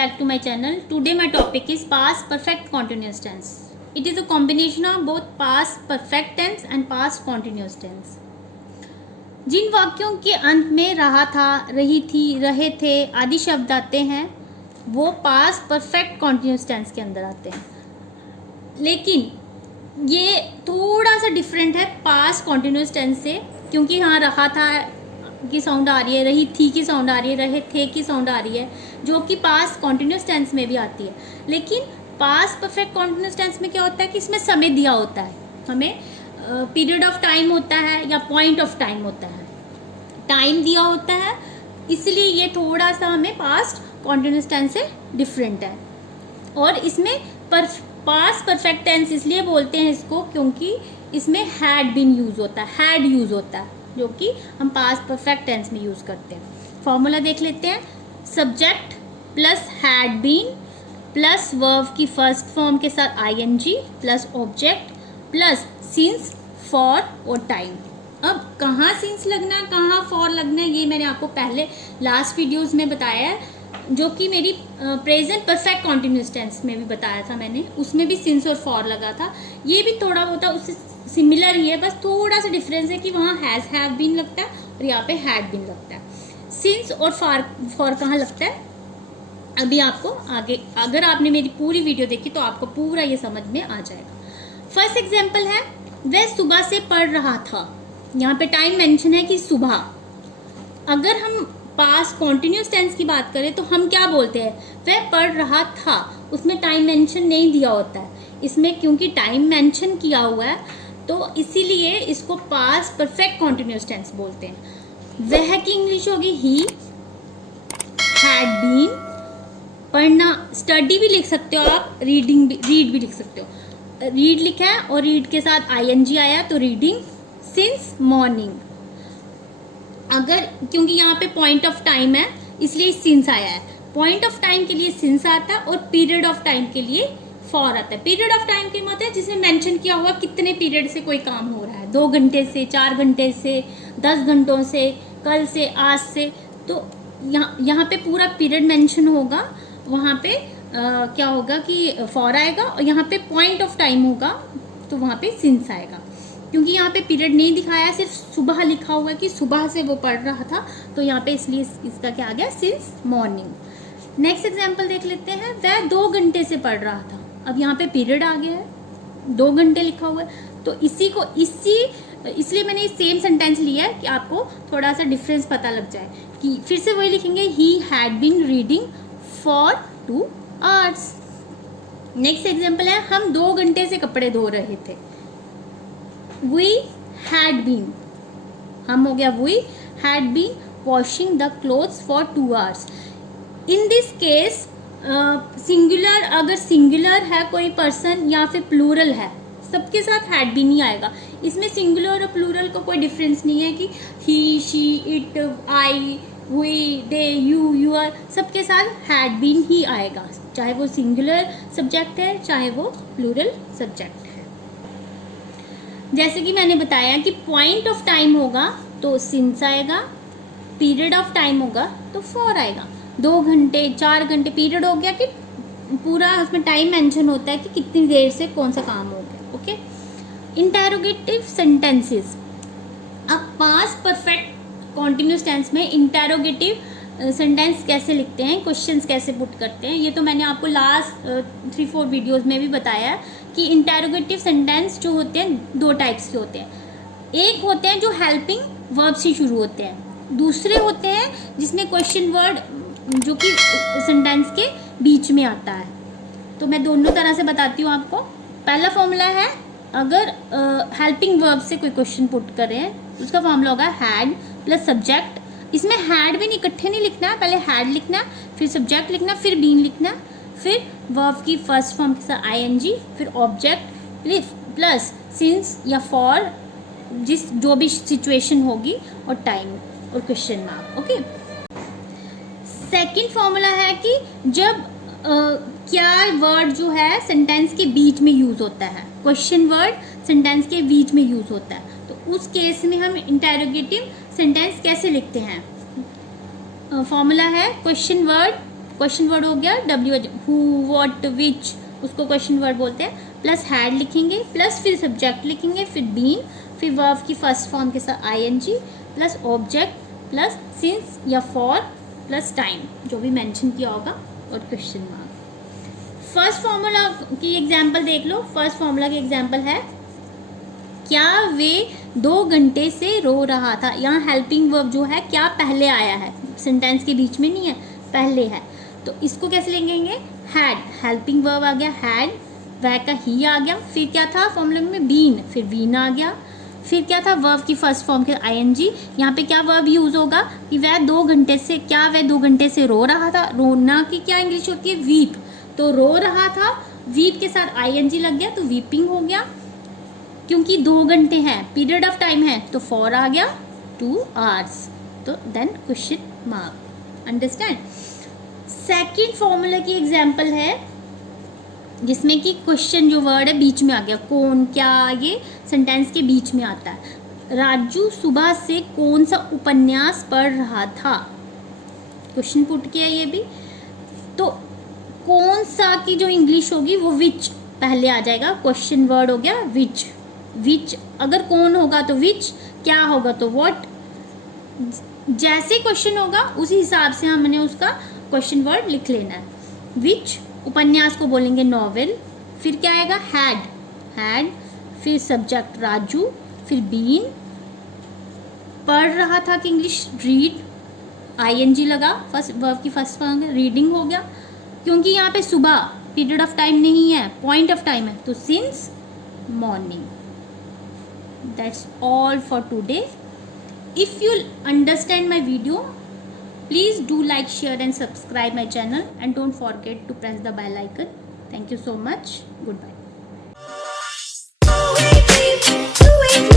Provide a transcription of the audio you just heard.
back to my channel. Today my topic is past perfect continuous tense. It is a combination of both past perfect tense and past continuous tense. जिन वाक्यों के अंत में रहा था, रही थी, रहे थे आदि शब्द आते हैं वो पास्ट परफेक्ट कॉन्टिन्यूस टेंस के अंदर आते हैं, लेकिन ये थोड़ा सा डिफरेंट है पास्ट कॉन्टिन्यूस टेंस से, क्योंकि यहाँ रहा था की साउंड आ रही है, रही थी की साउंड आ रही है, रहे थे की साउंड आ रही है, जो कि पास्ट कॉन्टिन्यूस टेंस में भी आती है। लेकिन पास्ट परफेक्ट कॉन्टिन्यूस टेंस में क्या होता है कि इसमें समय दिया होता है, हमें पीरियड ऑफ टाइम होता है या पॉइंट ऑफ टाइम होता है, टाइम दिया होता है, इसलिए ये थोड़ा सा हमें पास्ट कॉन्टिन्यूस टेंस से डिफरेंट है। और इसमें पास्ट परफेक्ट टेंस इसलिए बोलते हैं इसको क्योंकि इसमें हैड बीन यूज होता है, हैड यूज होता है, जो कि हम पास्ट परफेक्ट टेंस में यूज करते हैं। फॉर्मूला देख लेते हैं। Subject plus had been plus verb की फर्स्ट फॉर्म के साथ ING plus object plus since, for और टाइम। अब कहाँ सिंस लगना है, कहाँ फॉर लगना है, ये मैंने आपको पहले लास्ट वीडियोस में बताया है, जो कि मेरी प्रेजेंट परफेक्ट कॉन्टिन्यूस टेंस में भी बताया था मैंने, उसमें भी सिंस और फॉर लगा था। ये भी थोड़ा बहुत उससे सिमिलर ही है, बस थोड़ा सा डिफरेंस है कि वहाँ हैज़ हैव बीन लगता है और यहाँ पे हैड बीन लगता है। सिंस और फॉर कहाँ लगता है अभी आपको आगे, अगर आपने मेरी पूरी वीडियो देखी तो आपको पूरा ये समझ में आ जाएगा। फर्स्ट एग्जाम्पल है, वह सुबह से पढ़ रहा था। यहाँ पे टाइम मेंशन है कि सुबह। अगर हम पास्ट कॉन्टिन्यूस टेंस की बात करें तो हम क्या बोलते हैं, वह पढ़ रहा था, उसमें टाइम मेंशन नहीं दिया होता है। इसमें क्योंकि टाइम मेंशन किया हुआ है तो इसीलिए इसको पास्ट परफेक्ट कॉन्टिन्यूस टेंस बोलते हैं। वह की इंग्लिश होगी ही, हैड बीन, पढ़ना स्टडी भी लिख सकते हो आप, रीडिंग भी, रीड भी लिख सकते हो। रीड लिखा है और रीड के साथ आईएनजी आया तो रीडिंग, सिंस मॉर्निंग। अगर क्योंकि यहाँ पे पॉइंट ऑफ टाइम है इसलिए सिंस आया है, पॉइंट ऑफ टाइम के लिए सिंस आता है और पीरियड ऑफ टाइम के लिए फॉर आता है। पीरियड ऑफ टाइम के मतलब जिसमें मेंशन किया हुआ कितने पीरियड से कोई काम हो रहा है, 2 घंटे से, 4 घंटे से, 10 घंटों से, कल से, आज से, तो यहाँ पे पूरा पीरियड मेंशन होगा, वहाँ पे क्या होगा कि फॉर आएगा, और यहाँ पे पॉइंट ऑफ टाइम होगा तो वहाँ पे सिंस आएगा। क्योंकि यहाँ पे पीरियड नहीं दिखाया, सिर्फ सुबह लिखा हुआ है कि सुबह से वो पढ़ रहा था, तो यहाँ पे इसलिए इसका क्या आ गया, सिंस मॉर्निंग। नेक्स्ट एग्जाम्पल देख लेते हैं, वह 2 घंटे से पढ़ रहा था। अब यहाँ पे पीरियड आ गया है, 2 घंटे लिखा हुआ है, तो इसलिए मैंने सेम सेंटेंस लिया है कि आपको थोड़ा सा डिफरेंस पता लग जाए। कि फिर से वही लिखेंगे, he had been reading for 2 hours। Next example है, हम 2 घंटे से कपड़े धो रहे थे। We had been, हम हो गया we had been washing the clothes for 2 hours। In this case singular, अगर सिंगुलर है कोई पर्सन या फिर प्लूरल है, सबके साथ हैड बीन ही आएगा। इसमें सिंगुलर और प्लूरल का कोई डिफरेंस नहीं है कि he, she, it, I, we, they, you, you are, सबके साथ हैड बीन ही आएगा, चाहे वो सिंगुलर सब्जेक्ट है चाहे वो प्लूरल सब्जेक्ट है। जैसे कि मैंने बताया कि पॉइंट ऑफ टाइम होगा तो सिंस आएगा, पीरियड ऑफ टाइम होगा तो फॉर आएगा। 2 घंटे, 4 घंटे पीरियड हो गया कि पूरा उसमें टाइम मेंशन होता है कि कितनी देर से कौन सा काम हो गया। Okay, interrogative sentences. अब पास्ट परफेक्ट कॉन्टिन्यूस टेंस में इंटेरोगेटिव सेंटेंस कैसे लिखते हैं, क्वेश्चंस कैसे पुट करते हैं, ये तो मैंने आपको लास्ट 3-4 वीडियोस में भी बताया कि इंटेरोगेटिव सेंटेंस जो होते हैं 2 टाइप्स के होते हैं। एक होते हैं जो हेल्पिंग वर्ब से शुरू होते हैं, दूसरे होते हैं जिसमें क्वेश्चन वर्ड जो कि सेंटेंस के बीच में आता है। तो मैं दोनों तरह से बताती हूँ आपको। पहला फॉर्मूला है, अगर हेल्पिंग वर्ब से कोई क्वेश्चन पुट कर रहे हैं तो उसका फॉर्मूला होगा हैड प्लस सब्जेक्ट। इसमें हैड भी इकट्ठे नहीं लिखना है, पहले हैड लिखना है, फिर सब्जेक्ट लिखना, फिर बीन लिखना, फिर वर्ब की फर्स्ट फॉर्म के साथ आईएनजी, फिर ऑब्जेक्ट प्लस सिंस या फॉर, जो भी सिचुएशन होगी, और टाइम और question mark. Okay, second formula है कि जब क्या वर्ड जो है सेंटेंस के बीच में यूज होता है, क्वेश्चन वर्ड सेंटेंस के बीच में यूज होता है, तो उस केस में हम इंटेरोगेटिव सेंटेंस कैसे लिखते हैं। फॉर्मूला है क्वेश्चन वर्ड क्वेश्चन वर्ड हो गया WH, हु, व्हाट, विच, उसको क्वेश्चन वर्ड बोलते हैं, प्लस हैड लिखेंगे, प्लस फिर सब्जेक्ट लिखेंगे, फिर बीन, फिर वर्ब की फर्स्ट फॉर्म के साथ ING, plus object, plus since या फॉर, प्लस टाइम जो भी मेंशन किया होगा, और क्वेश्चन मार्क। फर्स्ट फॉर्मूला की एग्जांपल देख लो। फर्स्ट फॉर्मूला की एग्जांपल है, क्या वे 2 घंटे से रो रहा था। यहाँ हेल्पिंग वर्ब जो है क्या पहले आया है, सेंटेंस के बीच में नहीं है, पहले है, तो इसको कैसे लेंगे, हैड, हेल्पिंग वर्ब आ गया हैड, वह का ही आ गया, फिर क्या था फॉर्मूला में बीन, फिर बीन आ गया, फिर क्या था वर्ब की फर्स्ट फॉर्म के ING। यहाँ पे क्या वर्ब यूज होगा कि वह 2 घंटे से, क्या वह 2 घंटे से रो रहा था। रोना की क्या इंग्लिश होती है, वीप, तो रो रहा था, वीप के साथ ING लग गया तो वीपिंग हो गया, क्योंकि 2 घंटे हैं, पीरियड ऑफ टाइम है, तो 4 आ गया, 2 hours, तो then question mark. Understand. Second formula की एग्जांपल है जिसमें कि क्वेश्चन जो वर्ड है बीच में आ गया, कौन, क्या, ये सेंटेंस के बीच में आता है। राजू सुबह से कौन सा उपन्यास पढ़ रहा था, क्वेश्चन पुट किया ये भी, तो कौन सा की जो इंग्लिश होगी वो विच पहले आ जाएगा, क्वेश्चन वर्ड हो गया विच, विच अगर कौन होगा तो विच, क्या होगा तो व्हाट, जैसे क्वेश्चन होगा उसी हिसाब से हमने उसका क्वेश्चन वर्ड लिख लेना है। विच उपन्यास को बोलेंगे नॉवेल, फिर क्या आएगा हैड, हैड, फिर सब्जेक्ट राजू, फिर बीन, पढ़ रहा था कि इंग्लिश रीड, ING लगा, फर्स्ट वर्ब की फर्स्ट फॉर्म रीडिंग हो गया, क्योंकि यहाँ पे सुबह पीरियड ऑफ टाइम नहीं है, पॉइंट ऑफ टाइम है, तो since morning. That's all for today. If you understand my video, please do like, share and subscribe my channel, and don't forget to press the bell icon. Thank you so much. Goodbye.